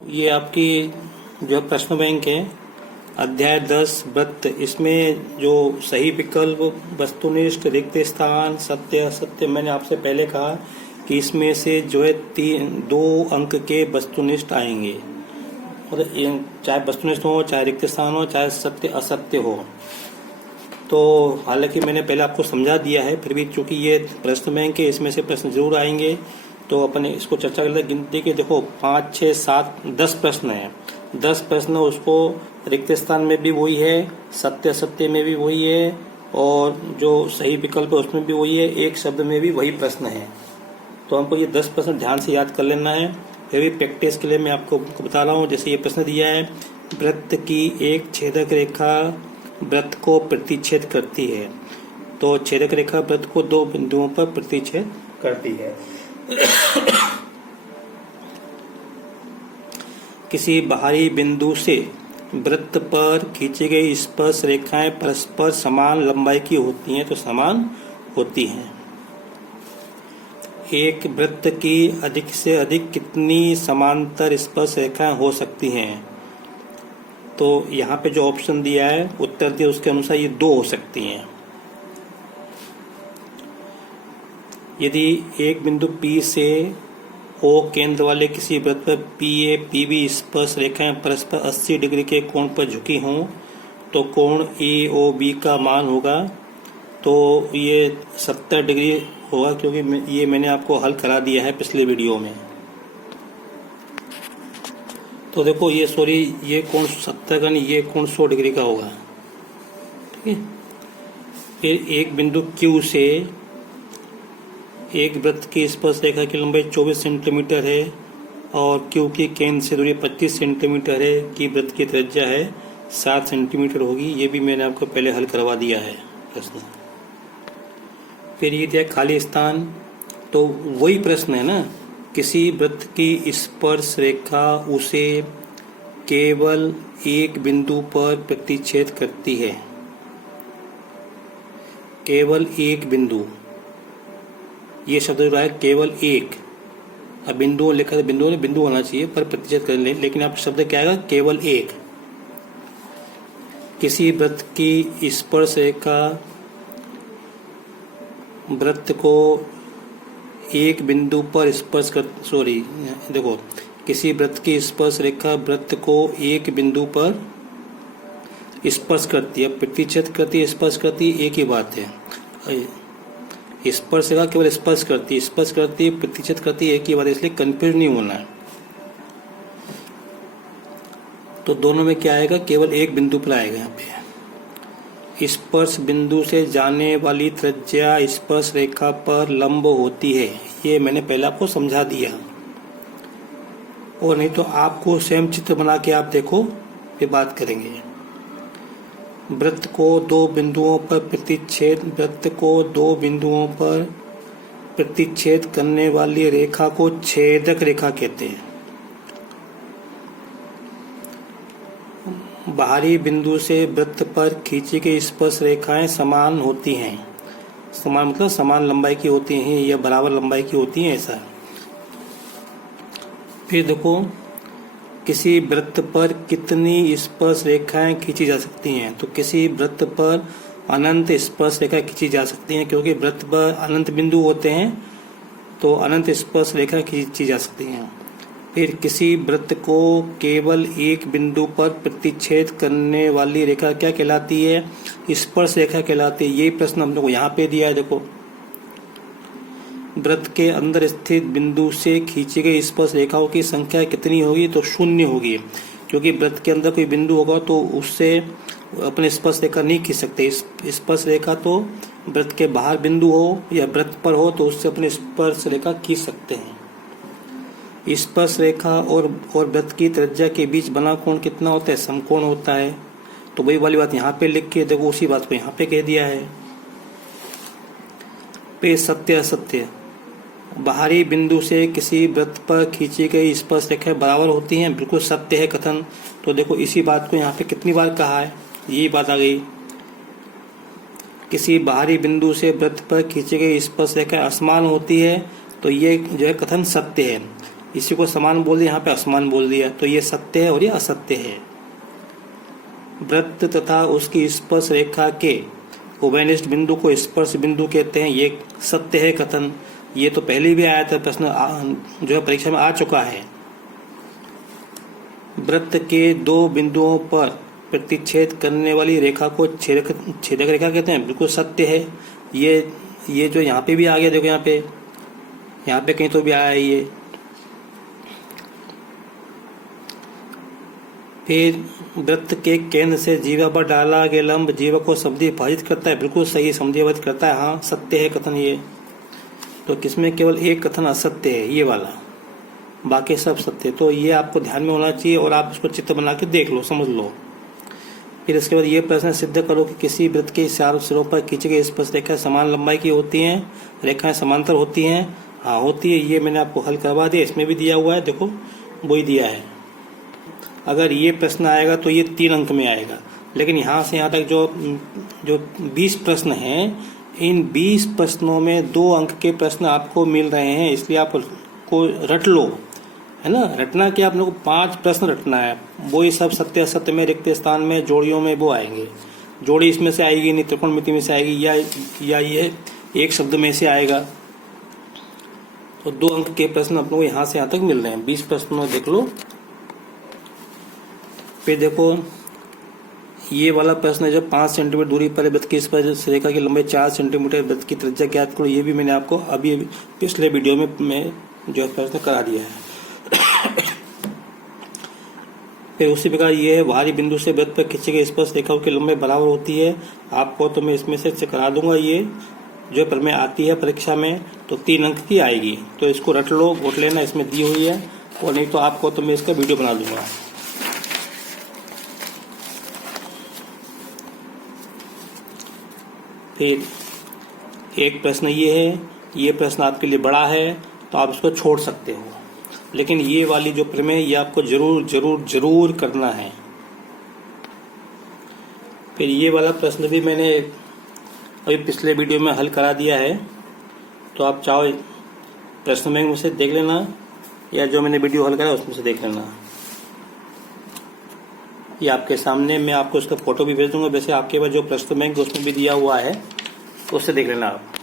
ये आपकी जो प्रश्न बैंक है अध्याय 10 वृत्त। इसमें जो सही विकल्प, वस्तुनिष्ठ, रिक्त स्थान, सत्य असत्य, मैंने आपसे पहले कहा कि इसमें से जो है 2 अंक के वस्तुनिष्ठ आएंगे। और चाहे वस्तुनिष्ठ हो, चाहे रिक्त स्थान हो, चाहे सत्य असत्य हो। तो हालांकि मैंने पहले आपको समझा दिया है, फिर भी चूंकि ये प्रश्न बैंक है इसमें से प्रश्न जरूर आएंगे, तो अपने इसको चर्चा करते गिनती के। देखो 5, 6, 7, 10 प्रश्न है। 10 प्रश्न उसको रिक्त स्थान में भी वही है, सत्य असत्य में भी वही है, और जो सही विकल्प है उसमें भी वही है, एक शब्द में भी वही प्रश्न है। तो हमको ये 10 प्रश्न ध्यान से याद कर लेना है। फिर भी प्रैक्टिस के लिए मैं आपको बता रहा हूँ। जैसे ये प्रश्न दिया है, वृत्त की एक छेदक रेखा वृत्त को प्रतिच्छेद करती है। तो छेदक रेखा वृत्त को 2 बिंदुओं पर प्रतिच्छेद करती है। किसी बाहरी बिंदु से वृत्त पर खींची गई स्पर्श रेखाएं परस्पर समान लंबाई की होती हैं। तो समान होती हैं। एक वृत्त की अधिक से अधिक कितनी समांतर स्पर्श रेखाएं हो सकती हैं? तो यहाँ पे जो ऑप्शन दिया है, उत्तर दिया, उसके अनुसार ये 2 हो सकती हैं। यदि एक बिंदु P से O केंद्र वाले किसी वृत्त पर PA PB स्पर्श रेखाएं परस्पर 80 डिग्री के कोण पर झुकी हों, तो कोण AOB का मान होगा तो ये 70 डिग्री होगा, क्योंकि ये मैंने आपको हल करा दिया है पिछले वीडियो में। तो देखो ये ये कोण 70 का नहीं, ये कोण 100 डिग्री का होगा। ठीक है। फिर एक बिंदु Q से एक वृत्त की स्पर्श रेखा की लंबाई 24 सेंटीमीटर है और Q की केंद्र से दूरी 25 सेंटीमीटर है कि वृत्त की त्रिज्या है 7 सेंटीमीटर होगी। ये भी मैंने आपको पहले हल करवा दिया है प्रश्न। फिर ये दिया खाली स्थान। तो वही प्रश्न है ना, किसी वृत्त की स्पर्श रेखा उसे केवल एक बिंदु पर प्रतिच्छेद करती है। केवल एक बिंदु, ये शब्द जो है केवल एक। अब बिंदु लिखा है, बिंदु होना चाहिए पर प्रतिच्छेद कर ले, लेकिन आप शब्द क्या आएगा? केवल एक। किसी वृत्त की स्पर्श रेखा वृत्त को एक बिंदु पर स्पर्श कर देखो, किसी वृत्त की स्पर्श रेखा वृत्त को एक बिंदु पर स्पर्श करती है, प्रतिच्छेद करती है, स्पर्श करती है, एक ही बात है। स्पर्श रेखा केवल स्पर्श करती है, प्रतिच्छेद करती है, एक ही बात है, इसलिए कंफ्यूज नहीं होना है। तो दोनों में क्या आएगा? केवल एक बिंदु पर आएगा। यहाँ पे स्पर्श बिंदु से जाने वाली त्रिज्या स्पर्श रेखा पर लंब होती है। ये मैंने पहले आपको समझा दिया, और नहीं तो आपको स्वयं चित्र बना के आप देखो, फिर बात करेंगे। वृत्त को 2 बिंदुओं पर प्रतिच्छेद करने वाली रेखा को छेदक रेखा कहते हैं। बाहरी बिंदु से वृत्त पर खींची गई स्पर्श रेखाएं समान होती हैं। समान मतलब समान लंबाई की होती हैं या बराबर लंबाई की होती हैं, ऐसा। फिर देखो, किसी वृत्त पर कितनी स्पर्श रेखाएं खींची जा सकती हैं? तो किसी वृत्त पर अनंत स्पर्श रेखा खींची जा सकती हैं, क्योंकि वृत्त पर अनंत बिंदु होते हैं, तो अनंत स्पर्श रेखा खींची जा सकती हैं। फिर किसी वृत्त को केवल एक बिंदु पर प्रतिच्छेद करने वाली रेखा क्या कहलाती है? स्पर्श रेखा कहलाती है। यही प्रश्न हम लोग को यहाँ पे दिया है। देखो, वृत्त के अंदर स्थित बिंदु से खींची गई स्पर्श रेखाओं की संख्या कितनी होगी? तो 0 होगी, क्योंकि वृत्त के अंदर कोई बिंदु होगा तो उससे अपने स्पर्श रेखा नहीं खींच सकते। स्पर्श रेखा तो वृत्त के बाहर बिंदु हो या वृत्त पर हो तो उससे अपने स्पर्श रेखा खींच सकते हैं। स्पर्श रेखा और वृत्त की त्रिज्या के बीच बना कोण कितना होता है? समकोण होता है। तो वही वाली बात यहाँ पे लिख के देखो, उसी बात को यहाँ पे कह दिया है। पे सत्य असत्य, बाहरी बिंदु से किसी वृत्त पर खींची गई स्पर्श रेखाएं बराबर होती हैं, बिल्कुल सत्य है कथन। तो देखो इसी बात को यहाँ पे कितनी बार कहा है, यही बात आ गई। किसी बाहरी बिंदु से वृत्त पर खींची गई स्पर्श रेखाएं असमान होती है, तो ये जो है कथन सत्य है। इसी को समान बोल दिया, यहाँ पे असमान बोल दिया, तो ये सत्य है और ये असत्य है। वृत्त तथा उसकी स्पर्श रेखा के उभयनिष्ठ बिंदु को स्पर्श बिंदु कहते हैं, ये सत्य है कथन। ये तो पहले भी आया था, प्रश्न जो है परीक्षा में आ चुका है। वृत्त के दो बिंदुओं पर प्रतिच्छेद करने वाली रेखा को छेदक रेखा कहते हैं, बिल्कुल सत्य है। ये जो यहाँ पे भी आ गया, देखो यहाँ पे कहीं तो भी आया है ये। फिर वृत्त के केंद्र से जीवा पर डाला गया लंब जीवा को सब्जी विभाजित करता है, बिल्कुल सही, सब्जी विभाजित करता है, हाँ सत्य है कथन ये। तो किसमें केवल एक कथन असत्य है, ये वाला, बाकी सब सत्य। तो ये आपको ध्यान में होना चाहिए और आप इसको चित्र बना के देख लो, समझ लो। फिर इसके बाद ये प्रश्न सिद्ध करो कि किसी वृत्त के चारों सिरों पर खींची गई स्पर्श रेखाएं समान लंबाई की होती हैं, रेखाएं समांतर होती हैं, हाँ होती है। ये मैंने आपको हल करवा दिया, इसमें भी दिया हुआ है, देखो वही दिया है। अगर ये प्रश्न आएगा तो ये 3 अंक में आएगा, लेकिन यहाँ से यहाँ तक जो 20 प्रश्न हैं, इन 20 प्रश्नों में 2 अंक के प्रश्न आपको मिल रहे हैं, इसलिए आप को रट लो, है ना। रटना कि आप लोग को 5 प्रश्न रटना है, वो ही सब सत्य असत्य में, रिक्त स्थान में, जोड़ियों में वो आएंगे। जोड़ी इसमें से आएगी नहीं, त्रिकोणमिति में से आएगी, या ये एक शब्द में से आएगा। तो 2 अंक के प्रश्न आप लोग यहाँ से यहाँ तक मिल रहे हैं। 20 प्रश्नों देख लो। फिर देखो ये वाला प्रश्न है, जो 5 सेंटीमीटर दूरी पर वृत्त की स्पर्श रेखा की लंबाई 4 सेंटीमीटर, वृत्त की त्रिज्या ज्ञात करो। ये भी मैंने आपको अभी पिछले वीडियो में मैं जो प्रश्न करा दिया है। फिर उसी प्रकार ये है, बाहरी बिंदु से वृत्त पर खींची गई स्पर्श रेखाओं की लंबाई बराबर होती है। आपको तो मैं इसमें से करा दूंगा, ये जो प्रमेय आती है परीक्षा में तो 3 अंक की आएगी। तो इसको रट लो, घोट लेना, इसमें दी हुई है, और नहीं तो आपको तो मैं इसका वीडियो बना दूंगा। फिर एक प्रश्न ये है, ये प्रश्न आपके लिए बड़ा है तो आप इसको छोड़ सकते हो, लेकिन ये वाली जो प्रमेय ये आपको जरूर जरूर जरूर करना है। फिर ये वाला प्रश्न भी मैंने अभी पिछले वीडियो में हल करा दिया है, तो आप चाहो प्रश्न बैंक में से देख लेना, या जो मैंने वीडियो हल करा उसमें से देख लेना। ये आपके सामने, मैं आपको इसका फोटो भी भेज दूंगा। वैसे आपके पास जो प्रश्न बैंक उसमें भी दिया हुआ है, तो उससे देख लेना आप।